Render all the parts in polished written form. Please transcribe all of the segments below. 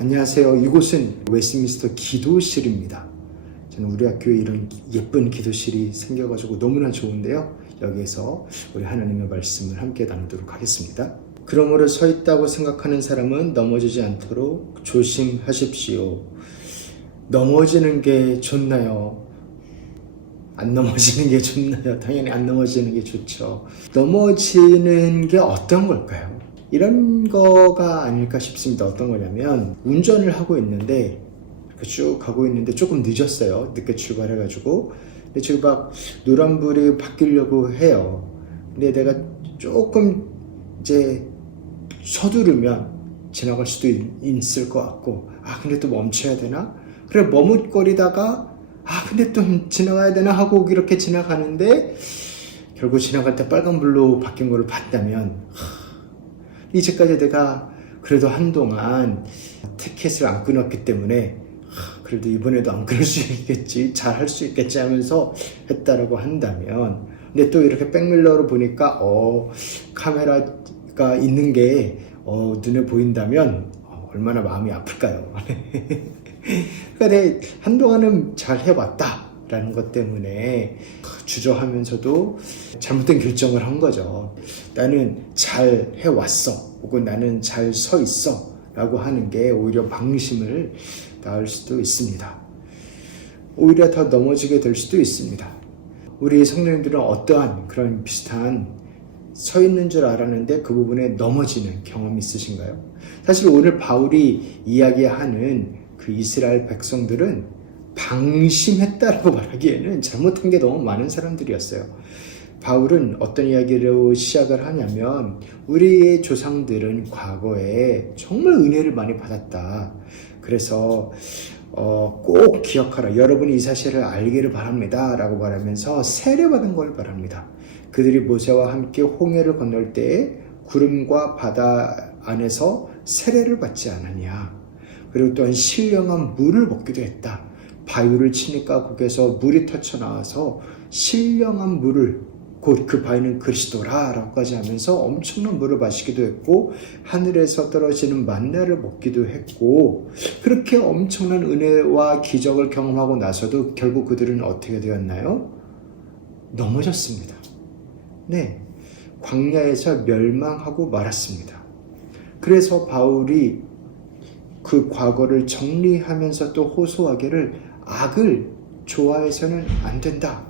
안녕하세요. 이곳은 웨스트민스터 기도실입니다. 저는 우리 학교에 이런 예쁜 기도실이 생겨가지고 너무나 좋은데요. 여기에서 우리 하나님의 말씀을 함께 나누도록 하겠습니다. 그러므로 서 있다고 생각하는 사람은 넘어지지 않도록 조심하십시오. 넘어지는 게 좋나요? 안 넘어지는 게 좋나요? 당연히 안 넘어지는 게 좋죠. 넘어지는 게 어떤 걸까요? 이런 거가 아닐까 싶습니다. 어떤 거냐면 운전을 하고 있는데 쭉 가고 있는데 조금 늦었어요. 늦게 출발해가지고. 근데 지금 막 노란불이 바뀌려고 해요. 근데 내가 조금 이제 서두르면 지나갈 수도 있을 것 같고, 근데 또 멈춰야 되나? 그래 머뭇거리다가 근데 또 지나가야 되나 하고 이렇게 지나가는데 결국 지나갈 때 빨간불로 바뀐 거를 봤다면 이제까지 내가 그래도 한동안 티켓을 안 끊었기 때문에 그래도 이번에도 안 끊을 수 있겠지, 잘 할 수 있겠지 하면서 했다라고 한다면, 근데 또 이렇게 백밀러로 보니까 카메라가 있는 게 눈에 보인다면 얼마나 마음이 아플까요? 그러니까 내가 한동안은 잘 해왔다라는 것 때문에 주저하면서도 잘못된 결정을 한 거죠. 나는 잘 해왔어, 혹은 나는 잘 서 있어 라고 하는 게 오히려 방심을 낳을 수도 있습니다. 오히려 더 넘어지게 될 수도 있습니다. 우리 성도님들은 어떠한 그런 비슷한 서 있는 줄 알았는데 그 부분에 넘어지는 경험이 있으신가요? 사실 오늘 바울이 이야기하는 그 이스라엘 백성들은 방심했다라고 말하기에는 잘못한 게 너무 많은 사람들이었어요. 바울은 어떤 이야기로 시작을 하냐면, 우리의 조상들은 과거에 정말 은혜를 많이 받았다. 그래서 꼭 기억하라. 여러분이 이 사실을 알기를 바랍니다. 라고 말하면서 세례받은 걸 바랍니다. 그들이 모세와 함께 홍해를 건널 때에 구름과 바다 안에서 세례를 받지 않았냐. 그리고 또한 신령한 물을 먹기도 했다. 바위를 치니까 거기에서 물이 터쳐나와서 신령한 물을, 곧 그 바위는 그리스도라 라고까지 하면서 엄청난 물을 마시기도 했고, 하늘에서 떨어지는 만나를 먹기도 했고, 그렇게 엄청난 은혜와 기적을 경험하고 나서도 결국 그들은 어떻게 되었나요? 넘어졌습니다. 네, 광야에서 멸망하고 말았습니다. 그래서 바울이 그 과거를 정리하면서 또 호소하기를, 악을 좋아해서는 안 된다.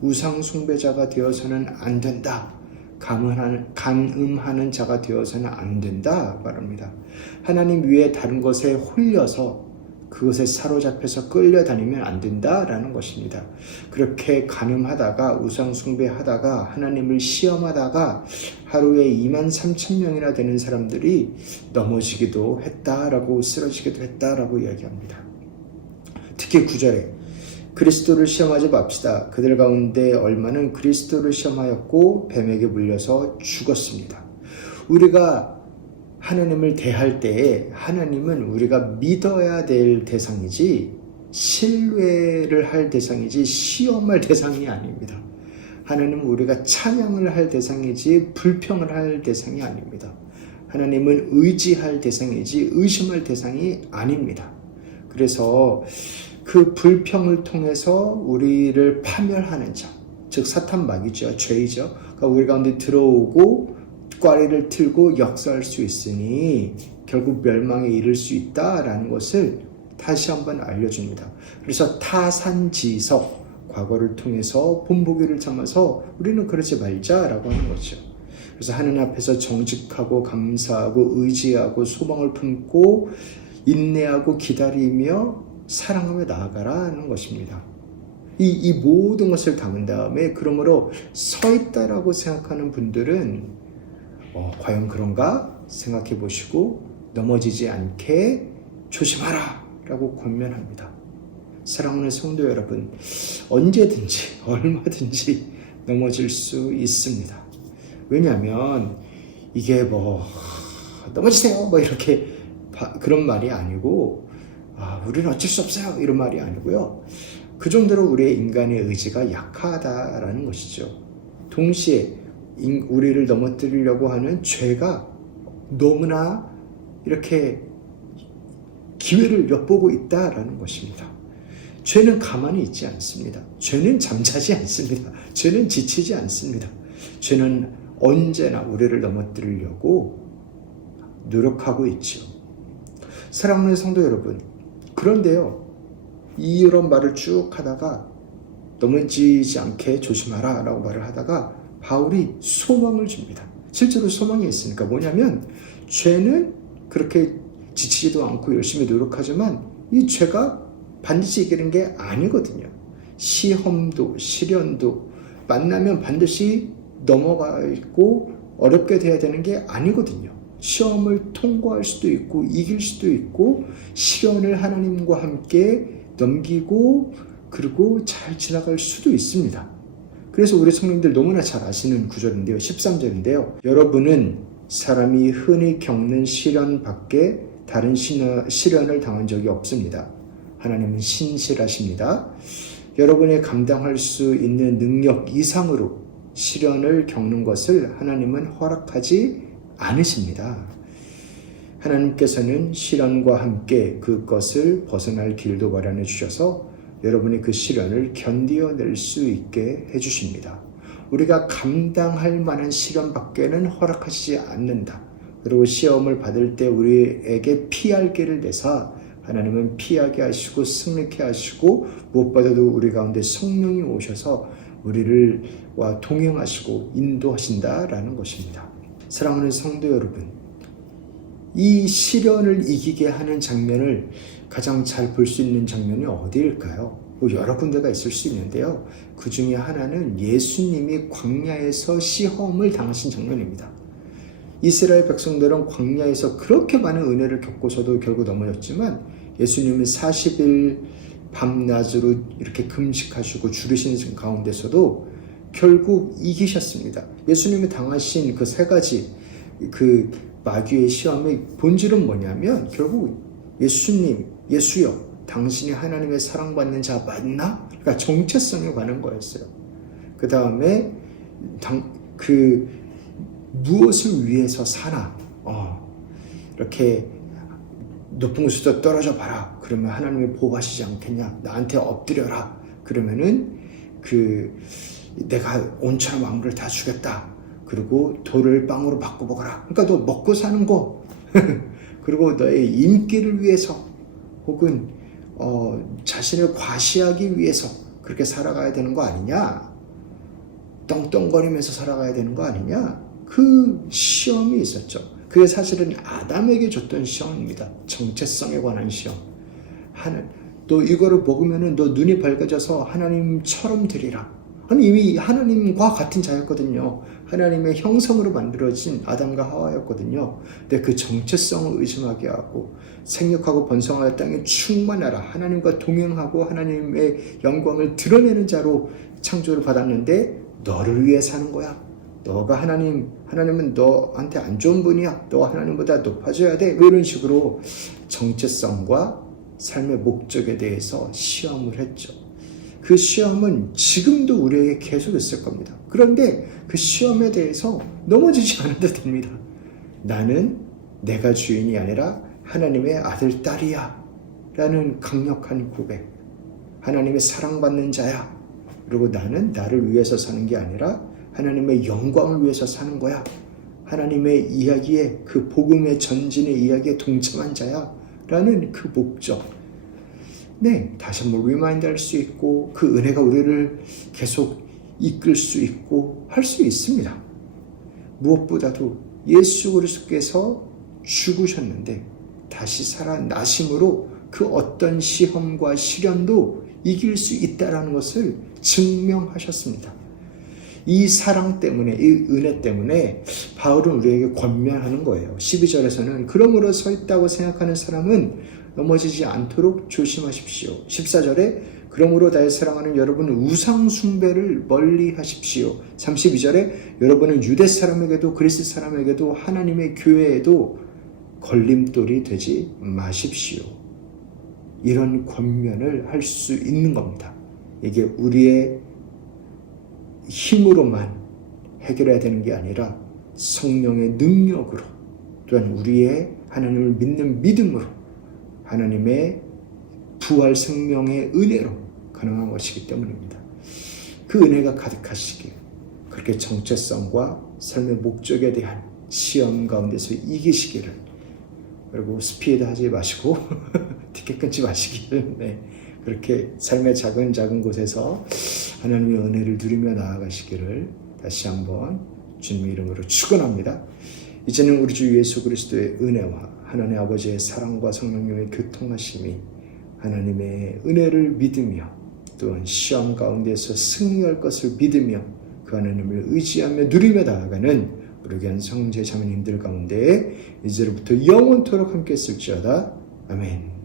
우상 숭배자가 되어서는 안 된다. 간음하는 자가 되어서는 안 된다 말합니다. 하나님 위에 다른 것에 홀려서 그것에 사로잡혀서 끌려다니면 안 된다라는 것입니다. 그렇게 간음하다가 우상 숭배하다가 하나님을 시험하다가 하루에 23,000명이나 되는 사람들이 넘어지기도 했다라고, 쓰러지기도 했다라고 이야기합니다. 특히 9절에 그리스도를 시험하지 맙시다. 그들 가운데 얼마는 그리스도를 시험하였고 뱀에게 물려서 죽었습니다. 우리가 하나님을 대할 때에 하나님은 우리가 믿어야 될 대상이지 신뢰를 할 대상이지 시험할 대상이 아닙니다. 하나님은 우리가 찬양을 할 대상이지 불평을 할 대상이 아닙니다. 하나님은 의지할 대상이지 의심할 대상이 아닙니다. 그래서 그 불평을 통해서 우리를 파멸하는 자, 즉 사탄 마귀죠, 죄이죠. 그러니까 우리 가운데 들어오고 꽈리를 틀고 역사할 수 있으니 결국 멸망에 이를 수 있다라는 것을 다시 한번 알려줍니다. 그래서 타산지석, 과거를 통해서 본보기를 삼아서 우리는 그러지 말자라고 하는 거죠. 그래서 하나님 앞에서 정직하고 감사하고 의지하고 소망을 품고 인내하고 기다리며 사랑하며 나아가라는 것입니다. 이 모든 것을 담은 다음에, 그러므로 서 있다라고 생각하는 분들은 과연 그런가 생각해 보시고 넘어지지 않게 조심하라 라고 권면합니다. 사랑하는 성도 여러분, 언제든지 얼마든지 넘어질 수 있습니다. 왜냐하면 이게 넘어지세요 이렇게 그런 말이 아니고, 우리는 어쩔 수 없어요 이런 말이 아니고요. 그 정도로 우리의 인간의 의지가 약하다라는 것이죠. 동시에 우리를 넘어뜨리려고 하는 죄가 너무나 이렇게 기회를 엿보고 있다라는 것입니다. 죄는 가만히 있지 않습니다. 죄는 잠자지 않습니다. 죄는 지치지 않습니다. 죄는 언제나 우리를 넘어뜨리려고 노력하고 있죠. 사랑하는 성도 여러분, 그런데요, 이런 말을 쭉 하다가 넘어지지 않게 조심하라 라고 말을 하다가 바울이 소망을 줍니다. 실제로 소망이 있으니까 뭐냐면, 죄는 그렇게 지치지도 않고 열심히 노력하지만 이 죄가 반드시 이기는 게 아니거든요. 시험도 시련도 만나면 반드시 넘어가 있고 어렵게 돼야 되는 게 아니거든요. 시험을 통과할 수도 있고 이길 수도 있고 시련을 하나님과 함께 넘기고 그리고 잘 지나갈 수도 있습니다. 그래서 우리 성령님들 너무나 잘 아시는 구절인데요. 13절인데요. 여러분은 사람이 흔히 겪는 시련 밖에 다른 시련을 당한 적이 없습니다. 하나님은 신실하십니다. 여러분이 감당할 수 있는 능력 이상으로 시련을 겪는 것을 하나님은 허락하지 않으십니다. 하나님께서는 시련과 함께 그것을 벗어날 길도 마련해 주셔서 여러분이 그 시련을 견디어낼 수 있게 해주십니다. 우리가 감당할 만한 시련 밖에는 허락하시지 않는다. 그리고 시험을 받을 때 우리에게 피할 길을 내사 하나님은 피하게 하시고 승리케 하시고 무엇보다도 우리 가운데 성령이 오셔서 우리와 동행하시고 인도하신다라는 것입니다. 사랑하는 성도 여러분, 이 시련을 이기게 하는 장면을 가장 잘 볼 수 있는 장면이 어디일까요? 여러 군데가 있을 수 있는데요. 그 중에 하나는 예수님이 광야에서 시험을 당하신 장면입니다. 이스라엘 백성들은 광야에서 그렇게 많은 은혜를 겪고서도 결국 넘어졌지만 예수님은 40일 밤낮으로 이렇게 금식하시고 줄이시는 가운데서도 결국 이기셨습니다. 예수님이 당하신 그 세 가지 그 마귀의 시험의 본질은 뭐냐면 결국 예수여 당신이 하나님의 사랑받는 자 맞나? 그러니까 정체성에 관한 거였어요. 그 다음에 무엇을 위해서 사나? 이렇게 높은 곳에서 떨어져 봐라. 그러면 하나님이 보호하시지 않겠냐? 나한테 엎드려라. 그러면은 내가 온천한 만물을 다 주겠다. 그리고 돌을 빵으로 바꿔 먹어라. 그러니까 너 먹고 사는 거. 그리고 너의 인기를 위해서 혹은 자신을 과시하기 위해서 그렇게 살아가야 되는 거 아니냐? 똥똥거리면서 살아가야 되는 거 아니냐? 그 시험이 있었죠. 그게 사실은 아담에게 줬던 시험입니다. 정체성에 관한 시험. 너 이거를 먹으면은 너 눈이 밝아져서 하나님처럼 되리라. 아니 이미 하나님과 같은 자였거든요. 하나님의 형성으로 만들어진 아담과 하와였거든요. 근데 그 정체성을 의심하게 하고 생육하고 번성하여 땅에 충만하라. 하나님과 동행하고 하나님의 영광을 드러내는 자로 창조를 받았는데 너를 위해 사는 거야. 너가 하나님은 너한테 안 좋은 분이야. 너가 하나님보다 높아져야 돼. 이런 식으로 정체성과 삶의 목적에 대해서 시험을 했죠. 그 시험은 지금도 우리에게 계속 있을 겁니다. 그런데 그 시험에 대해서 넘어지지 않아도 됩니다. 나는 내가 주인이 아니라 하나님의 아들, 딸이야. 라는 강력한 고백. 하나님의 사랑받는 자야. 그리고 나는 나를 위해서 사는 게 아니라 하나님의 영광을 위해서 사는 거야. 하나님의 이야기에 그 복음의 전진의 이야기에 동참한 자야. 라는 그 목적. 네, 다시 한번 리마인드 할 수 있고 그 은혜가 우리를 계속 이끌 수 있고 할 수 있습니다. 무엇보다도 예수 그리스도께서 죽으셨는데 다시 살아나심으로 그 어떤 시험과 시련도 이길 수 있다는 것을 증명하셨습니다. 이 사랑 때문에, 이 은혜 때문에 바울은 우리에게 권면하는 거예요. 12절에서는 그러므로 서 있다고 생각하는 사람은 넘어지지 않도록 조심하십시오. 14절에 그러므로 나의 사랑하는 여러분은 우상 숭배를 멀리 하십시오. 32절에 여러분은 유대 사람에게도 그리스 사람에게도 하나님의 교회에도 걸림돌이 되지 마십시오. 이런 권면을 할 수 있는 겁니다. 이게 우리의 힘으로만 해결해야 되는 게 아니라 성령의 능력으로 또한 우리의 하나님을 믿는 믿음으로 하나님의 부활 생명의 은혜로 가능한 것이기 때문입니다. 그 은혜가 가득하시길, 그렇게 정체성과 삶의 목적에 대한 시험 가운데서 이기시기를, 그리고 스피드 하지 마시고 티켓 끊지 마시기를, 그렇게 삶의 작은 곳에서 하나님의 은혜를 누리며 나아가시기를 다시 한번 주님의 이름으로 축원합니다. 이제는 우리 주 예수 그리스도의 은혜와 하나님 아버지의 사랑과 성령님의 교통하심이, 하나님의 은혜를 믿으며 또한 시험 가운데서 승리할 것을 믿으며 그 하나님을 의지하며 누리며 나아가는 우리 귀한 성제 자매님들 가운데 이제로부터 영원토록 함께 있을지어다. 아멘.